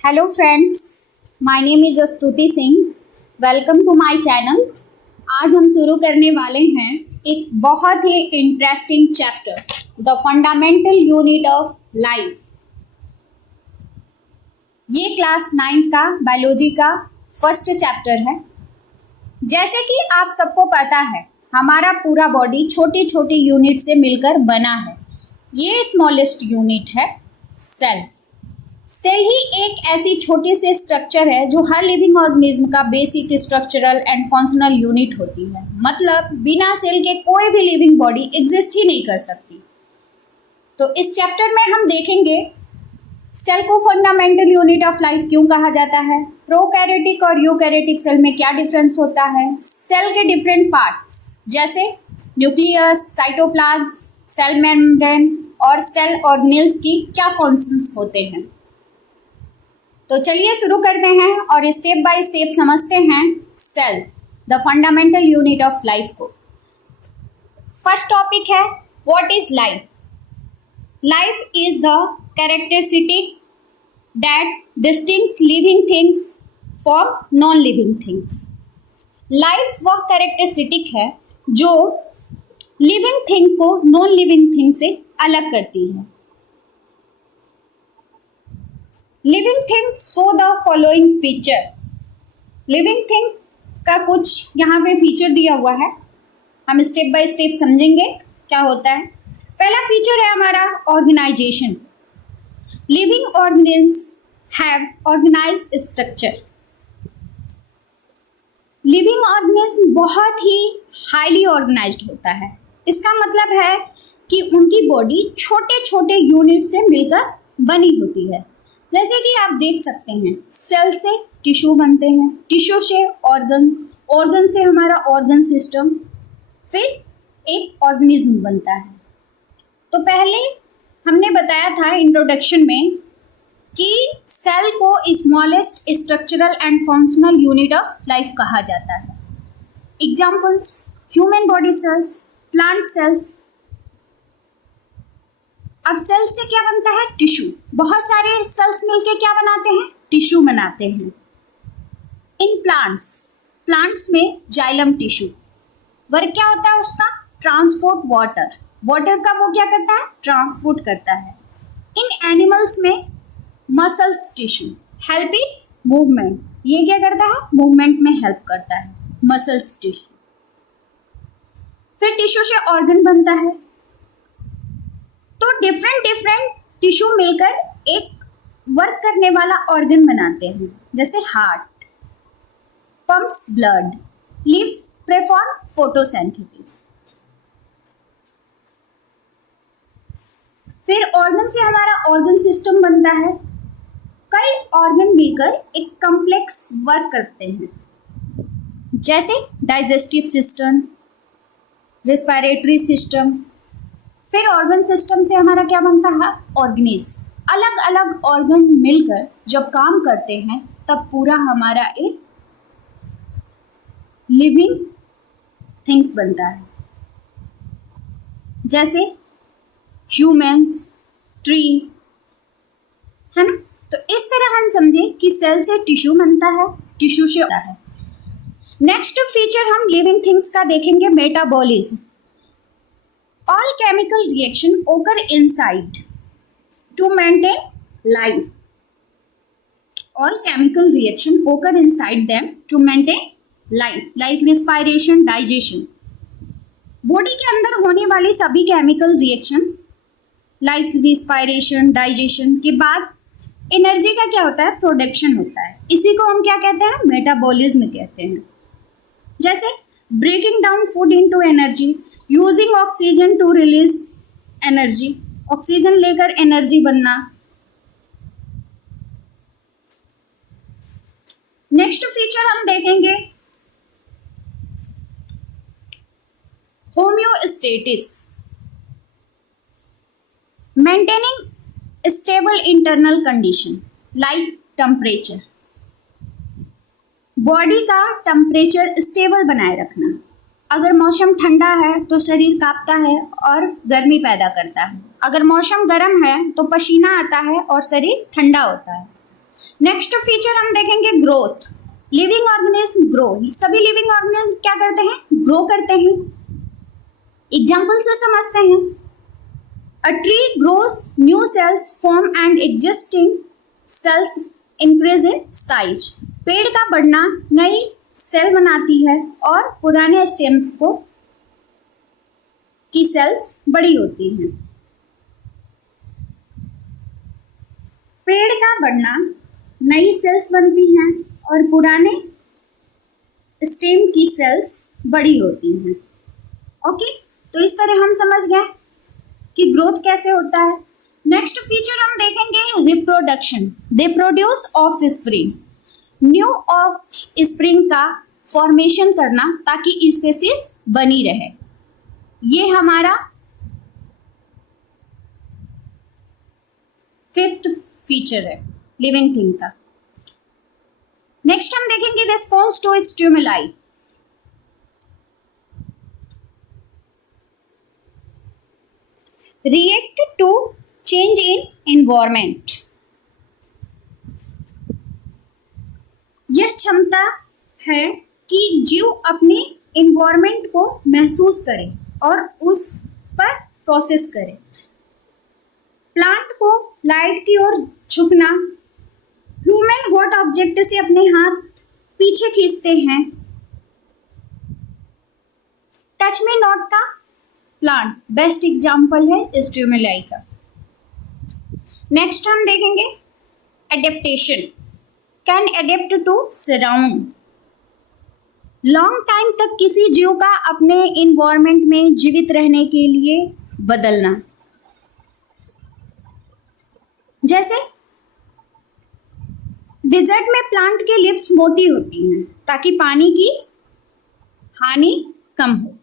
Hello friends, my name is Stuti Singh. Welcome to my channel. आज हम शुरू करने वाले हैं एक बहुत ही interesting chapter, the fundamental unit of life. ये क्लास 9th का बायोलॉजी का फर्स्ट चैप्टर है। जैसे कि आप सबको पता है, हमारा पूरा बॉडी छोटी छोटी यूनिट से मिलकर बना है। ये स्मॉलेस्ट यूनिट है सेल। सेल ही एक ऐसी छोटी सी स्ट्रक्चर है जो हर लिविंग ऑर्गेनिज्म का basic structural and functional unit होती है। मतलब बिना सेल के कोई भी लिविंग बॉडी एग्जिस्ट ही नहीं कर सकती। तो इस चैप्टर में हम देखेंगे सेल को फंडामेंटल यूनिट ऑफ लाइफ क्यों कहा जाता है, प्रोकैरियोटिक और यूकैरियोटिक सेल में क्या डिफरेंस होता है, सेल के डिफरेंट पार्ट्स जैसे न्यूक्लियस, साइटोप्लाज्म, सेल मेम्ब्रेन और सेल ऑर्गेनेल्स की क्या फंक्शंस होते हैं। तो चलिए शुरू करते हैं और स्टेप बाय स्टेप समझते हैं cell, the fundamental unit of life को। फर्स्ट टॉपिक है what is life. Life is the characteristic that distinguish living things from non living things. Life वह कैरेक्टरिस्टिक है जो लिविंग थिंग को नॉन लिविंग थिंग से अलग करती है। Living thing show the following feature. Living thing का कुछ यहाँ पे फीचर दिया हुआ है, हम स्टेप बाय स्टेप समझेंगे क्या होता है। पहला फीचर है हमारा organisation. Living organisms have organised structure. Living organism बहुत ही हाईली ऑर्गेनाइज्ड होता है। इसका मतलब है कि उनकी बॉडी छोटे छोटे यूनिट से मिलकर बनी होती है। जैसे कि आप देख सकते हैं, सेल से टिश्यू बनते हैं, टिश्यू से ऑर्गन, ऑर्गन से हमारा ऑर्गन सिस्टम, फिर एक ऑर्गेनिज्म बनता है। तो पहले हमने बताया था इंट्रोडक्शन में कि सेल को smallest structural and functional unit of life कहा जाता है। Examples human body cells, plant cells. अब सेल से क्या बनता है? टिश्यू। बहुत सारे सेल्स मिलके क्या बनाते हैं? टिश्यू बनाते हैं। इन प्लांट्स में जाइलम टिश्यू। वर्क क्या होता है उसका? Transport water. वाटर का वो क्या करता है? ट्रांसपोर्ट करता है। इन एनिमल्स में muscles tissue, help in movement. ये क्या करता है? मूवमेंट में हेल्प करता है, मसल्स टिश्यू। फिर टिश्यू से ऑर्गन बनता है। तो डिफरेंट टिश्यू मिलकर एक वर्क करने वाला ऑर्गन बनाते हैं, जैसे heart pumps blood, live perform photosynthesis. फिर ऑर्गन से हमारा ऑर्गन सिस्टम बनता है। कई ऑर्गन मिलकर एक कॉम्प्लेक्स वर्क करते हैं, जैसे डाइजेस्टिव सिस्टम, रेस्पिरेटरी सिस्टम। फिर ऑर्गन सिस्टम से हमारा क्या बनता है? ऑर्गेनिज्म। अलग अलग ऑर्गन मिलकर जब काम करते हैं तब पूरा हमारा एक लिविंग थिंग्स बनता है, जैसे ह्यूमंस, ट्री, है ना। तो इस तरह हम समझे कि सेल से टिश्यू बनता है, टिश्यू से होता है। नेक्स्ट फीचर हम लिविंग थिंग्स का देखेंगे, metabolism. All chemical reaction occur inside to maintain life. All chemical reaction occur inside them to maintain life, like respiration, digestion. Body के अंदर होने वाली सभी chemical reaction like respiration, digestion के बाद एनर्जी का क्या होता है? प्रोडक्शन होता है। इसी को हम क्या कहते हैं? मेटाबॉलिज्म कहते हैं। जैसे breaking down food into energy, using oxygen to release energy, oxygen लेकर एनर्जी बनना। नेक्स्ट फीचर हम देखेंगे homeostasis, maintaining stable internal condition like temperature. Body का टेम्परेचर स्टेबल बनाए रखना। अगर मौसम ठंडा है तो शरीर कांपता है और गर्मी पैदा करता है। अगर मौसम गर्म है तो पसीना आता है और शरीर ठंडा होता है। नेक्स्ट फीचर हम देखेंगे ग्रोथ। लिविंग ऑर्गेनिज्म ग्रो, सभी लिविंग ऑर्गेनिज्म क्या करते हैं? ग्रो करते हैं। एग्जाम्पल से समझते हैं। A tree grows, new cells form and existing cells increase in size. पेड़ का बढ़ना नई सेल बनाती है और पुराने स्टेम्स को की सेल्स बड़ी होती हैं। पेड़ का बढ़ना नई सेल्स बनती हैं और पुराने स्टेम की सेल्स बड़ी होती हैं। ओके, तो इस तरह हम समझ गए कि ग्रोथ कैसे होता है। नेक्स्ट फीचर हम देखेंगे reproduction. They produce offspring, new offspring का फॉर्मेशन करना ताकि स्पेसीज बनी रहे। ये हमारा फिफ्थ फीचर है लिविंग थिंग का। नेक्स्ट हम देखेंगे response to stimuli. React to change in environment. यह क्षमता है कि जीव अपने एनवायरमेंट को महसूस करे और उस पर प्रोसेस करे। प्लांट को लाइट की ओर झुकना, ह्यूमन हॉट ऑब्जेक्ट से अपने हाथ पीछे खींचते हैं। टच मी नॉट का प्लांट बेस्ट एग्जाम्पल है स्टिमुलाई का। नेक्स्ट हम देखेंगे adaptation. Can adapt to surround. Long time तक किसी जीव का अपने इन्वायरमेंट में जीवित रहने के लिए बदलना। जैसे डिजर्ट में प्लांट के लिव्स मोटी होती हैं ताकि पानी की हानि कम हो।